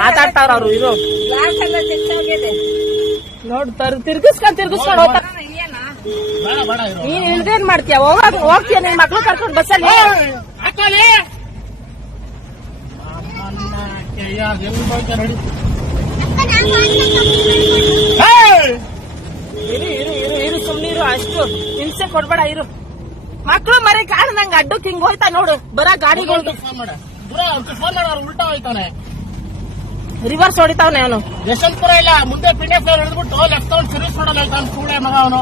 ಮಾತಾಡ್ತಾರ ಅವ್ರು ಇದು ನೋಡ್ ತಿರ್ಗಿಸ್ಕೊಂಡ್ ಹೋಗ್ತಾರ. ನೀನ್ ಇಲ್ದೇನ್ ಮಾಡ್ತೀಯ? ಹೋಗ್ತೀಯ ನಿನ್ ಮಕ್ಳು ಕರ್ಕೊಂಡ್ ಬಸ್ಸಲ್ಲಿ? ಇರು ಸುಮ್ನಿರು, ಅಷ್ಟು ಹಿಂಸೆ ಕೊಡ್ಬೇಡ. ಇರು ಮಕ್ಳು ಮರಿ ಕಾಣ್ದಂಗ ಅಡ್ಡಕ್ ಹಿಂಗ್ ಹೋಯ್ತಾ ನೋಡು. ಬರ ಗಾಡಿಗಳು ಉಲ್ಟಾ ಹೋಯ್ತಾನೆ, ರಿವರ್ಸ್ ಹೊಡಿತಾವನೆ ಅವನು. ಯಶವಂತಪುರ ಇಲ್ಲ, ಮುಂದೆ ಪಿಂಡೆ ಫ್ಲೈರ್ ಹಿಡಿದ್ಬಿಟ್ಟು ಲೆಫ್ಟ್ ತಗೊಂಡು ಸರ್ವಿಸ್ ಮಾಡಲ್ಲ ಹೇಳ್ತಾನೆ ಕೂಡೆ ಮಗ ಅವನು.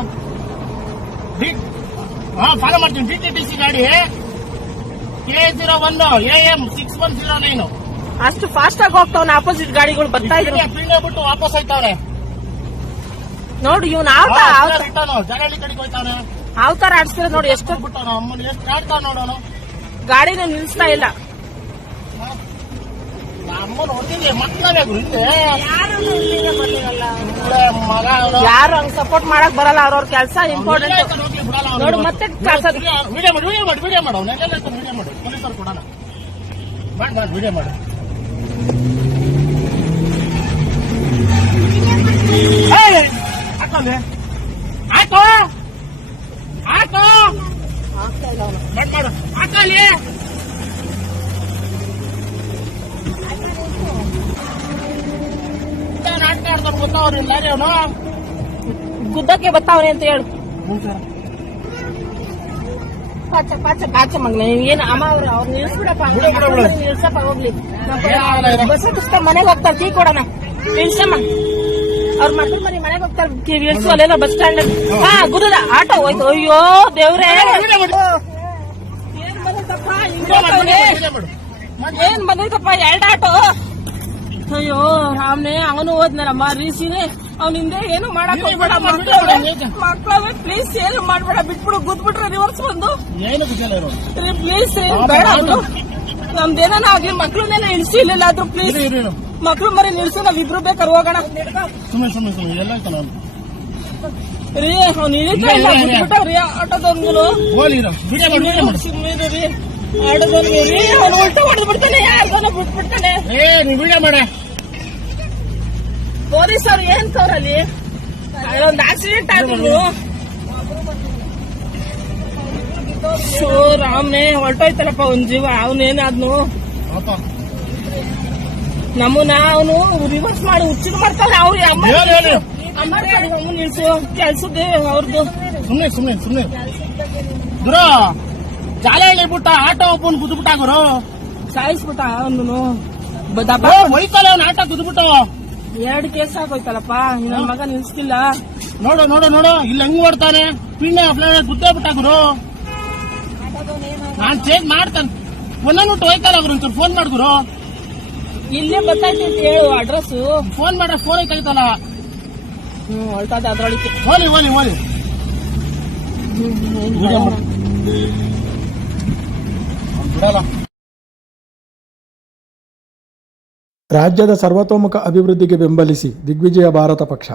ಫಾಲೋ ಮಾಡ್ತೀನಿ. DTTC ಗಾಡಿ K01 AM 6109. ಅಷ್ಟು ಫಾಸ್ಟ್ ಆಗಿ ಹೋಗ್ತಾವನೆ. ಆಪೋಸಿಟ್ ಗಾಡಿಗಳು ಬರ್ತಾ ಇದ್ರು. ಪಿಂಡೆ ಬಿಟ್ಟು ವಾಪಸ್ ಹೋಯ್ತಾವ್ರೆ ನೋಡು. ಇವ್ನು ಜಗಳ್ಳಿ ಕಡೆಗೆ ಹೋಯ್ತಾನೆ. ಅವತಾರ ಆಡ್ಸ್ತಾರೆ ನೋಡಿ. ಎಷ್ಟು ಬಿಟ್ಟು ಅಮ್ಮನ ಎಷ್ಟು ಆಡ್ತಾವ ನೋಡೋನು. ಗಾಡಿನ ನಿಲ್ಸ್ತಾ ಇಲ್ಲ. ಅಮ್ಮನ ಹೊಟ್ಟಿಗೆ ಮಕ್ಕಳೇ ಹಿಂದೆ ಯಾರು ಹಂಗ್ ಸಪೋರ್ಟ್ ಮಾಡಕ್ ಬರಲ್ಲ. ಅವ್ರವ್ರ ಕೆಲಸ ಇಂಪಾರ್ಟೆಂಟ್ ನೋಡು. ಮತ್ತೆ ವಿಡಿಯೋ ಮಾಡು ವಿಡಿಯೋ ಮಾಡು ಪೊಲೀಸರು ಕೊಡೋಣ. ವಿಡಿಯೋ ಮಾಡು. ಹಾಕೋಲೆ ಹಾಕೋ ಹಾಕೋ ಮಾಡು ಹಾಕಲಿ. ನಾಟಕ ಆಡ್ತಾರ ಗೊತ್ತಾವ್ರಿ ಲಾರಿ ಅವನು. ಗುದ್ದಕ್ಕೆ ಬರ್ತಾವನೆ ಅಂತ ಹೇಳು. ಪಾಚ ಮಗ್ನ ಏನ್ ಅಮ್ಮ ಅವ್ರು ನಿಲ್ಸ್ಬಿಡಪ್ಪ. ನಿಲ್ಸಪ್ಪ ಹೋಗ್ಲಿ. ಬಸ್ ಹತ್ತಿಸ್ಕೊಂಡ್ ಮನೆಗೆ ಹೋಗ್ತಾರೆ. ಟೀ ಕೊಡೋಣ. ನಿಲ್ಸಮ್ಮ. ಅವ್ರ ಮಕ್ಳು ಮರಿ ಮನೆಗೆ ಹೋಗ್ತಾರೆ. ಇಳಿಸುವಲ್ಲೆಲ್ಲ ಬಸ್ ಸ್ಟ್ಯಾಂಡ್. ಗುರುದ ಆಟೋ ಹೋಯ್ತು. ಅಯ್ಯೋ ದೇವ್ರೇ, ಏನ್ ಬಂದೈತಪ್ಪ 2 ಆಟೋ. ಅಯ್ಯೋ ರಾಮ್ನೆ, ಅವನು ಹೋದ್ನಲ್ಲಮ್ಮ ರೀಸಿನೇ. ಅವ್ನ ಹಿಂದೆ ಏನು ಮಾಡಕ್ ಹೋಗ್ಬೇಡ. ಮಕ್ಳವೆ ಪ್ಲೀಸ್ ಏನು ಮಾಡ್ಬೇಡ. ಬಿಟ್ಬಿಡು. ಗುದ್ಬಿಟ್ರೆ ರಿವರ್ಸ್ ಬಂದು ಪ್ಲೀಸ್ ಬೇಡ. ನಮ್ದೇನ ಆಗ್ಲಿ. ಮಕ್ಳನ್ನೇನ ಇಳಿಸಿ ಇಲ್ಲ ಆದ್ರೂ ಪ್ಲೀಸ್ ಮಕ್ಳು ಮರಿ ನಿಲ್ಸು. ನಾವಿಬ್ರು ಬೇಕಾದ್ರೆ ಹೋಗೋಣ ರೀ. ಅವ್ನು ಇಳಿತಾ ಇಲ್ಲ. ಬಿಟ್ಬಿಟ್ಟವ್ರಿ ಆಟೋದವ್ನು. ಸುಮ್ಮನೆ ರೀ ಆಟೋದವ್ನಿಗೆ ರೀ. ಅವ್ನು ಉಲ್ಟಾ ಹೊಡೆದ್ ಬಿಡ್ತಾನೆ. ಯಾರ್ದಾನ ಬಿಟ್ಬಿಡ್ತಾನೆ. ಪೊಲೀಸ್ ಅವ್ರು ಏನ್ ತವ್ರಲ್ಲಿ ಒಂದು ಆಕ್ಸಿಡೆಂಟ್ ಆಗಿದ್ರು. ರಾಮ್ನೆ ಹೊರಟೋಯ್ತಲ್ಲಪ್ಪ ಒಂದ್ ಜೀವ. ಅವನೇನಾದ್ನು ನಮ್ಮನ್ನ ಅವನು ರಿವರ್ಸ್ ಮಾಡಿ ಹುಚ್ಚಿದ್ ಮಾಡ್ತಾನೆ. ಅವ್ರು ಅಮ್ಮ ನಿಲ್ಸು. ಕೆಲ್ಸದ್ದೇ ಅವ್ರದ್ದು. ಸುಮ್ನೆ ಗುರು ಜಾಲೆ ಬಿಟ್ಟ ಆಟೋ ಒಬ್ಬನ್ ಗುದ್ಬಿಟ್ಟ ಗುರು. ಸಾಯಿಸ್ಬಿಟ್ಟ ಅವನು. ಒಯ್ತಾಳೆ ಅವ್ನ ಆಟೋ ಗುದ್ಬಿಟ್ಟು. 2 ಕೇಸ್ ಆಗೋಯ್ತಲ್ಲಪ್ಪ. ನನ್ನ ಮಗ ನಿಲ್ಸ್ತಿಲ್ಲ. ನೋಡು ಇಲ್ಲಿ ಹೆಂಗ್ ಓಡ್ತಾನೆ. ಪಿಂಡೆ ಗುದ್ದೇ ಬಿಟ್ಟ ಗುರು. ನಾನ್ ಚೇಂಜ್ ಮಾಡ್ತಾನೆ. ಒಂದೊಂದು ಹೋಯ್ತಾರ ಗುರು. ಒಂಚೂರು ಫೋನ್ ಮಾಡ್ ಗುರು. ಇಲ್ಲೇ ಬರ್ತೈತಿ ಅಂತ ಹೇಳು ಅಡ್ರೆಸ್. ಫೋನ್ ಮಾಡ್ರೆ ಫೋನ್ ಕಳಿತಲ್ಲ. ಹೊರಟದ ಅದ್ರೊಳಗೆ. ಹೋಲಿ ರಾಜ್ಯದ ಸರ್ವತೋಮುಖ ಅಭಿವೃದ್ಧಿಗೆ ಬೆಂಬಲಿಸಿ ದಿಗ್ವಿಜಯ ಭಾರತ ಪಕ್ಷ.